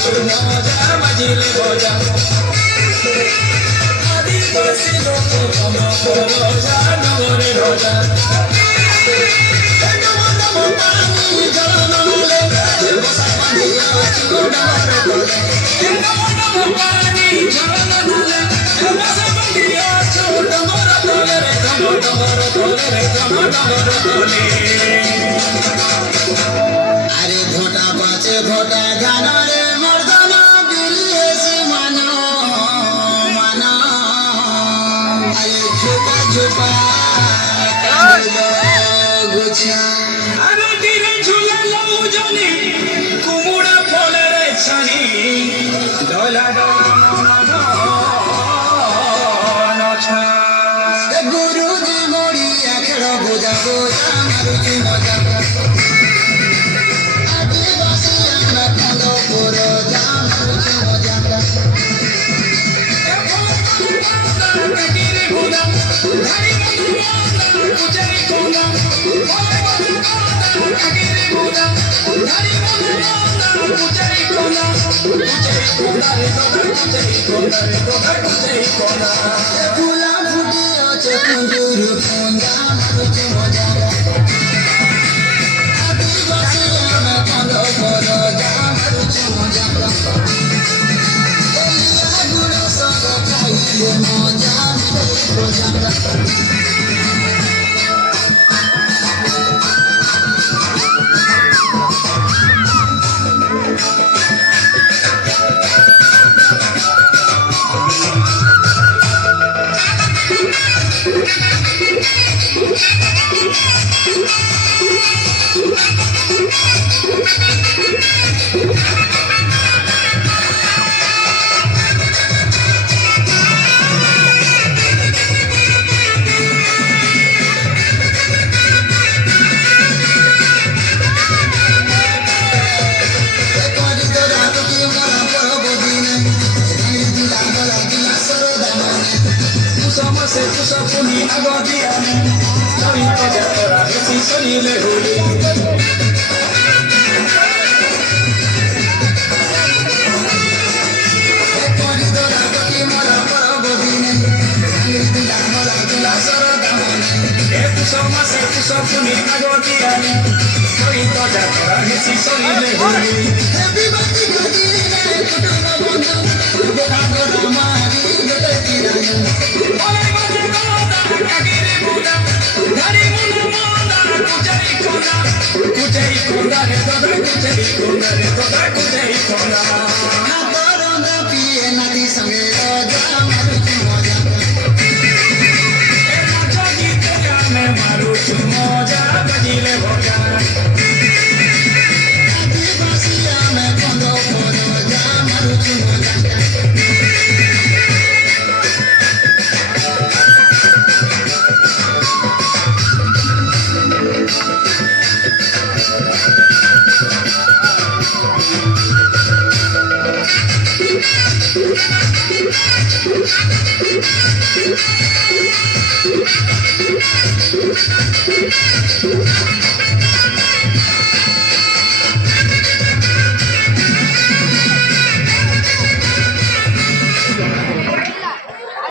মজা বাজিলে মজা আদিবাসী লোক রোজা নগরে রোজা আরে ঘোটা পাচে ঘোটা গানরে মর্দানা বিলিয়েছে মানো মানো আরে ঝোপা ঝোপা গুছা আরে ধীরে ঝুলালো জনি কুমড়া ফলের ছানি ডলা ডলা নছা গুরুজি মরি আখড় বোঝা বোঝা মারুচি মজা আদিবাসী আমরা কালো পুরো যা মারুচি মজা ফুলা ফুটিয়েছে কুঁজুর কুঁজা মারুচি মজা আদিবাসী আমরা কালো পুরো যা মারুচি মজা গুলো সব খাইলে মজা মজা Somos estos apuni agodiani, noi togettora si solile huli. Ecoridora goti mora mora bodine, nila mora nila soro damane. Somos estos apuni agodiani, noi togettora si solile huli. Happy birthday godine, kutuma bonda, goda ramari goda tirani. Thank you.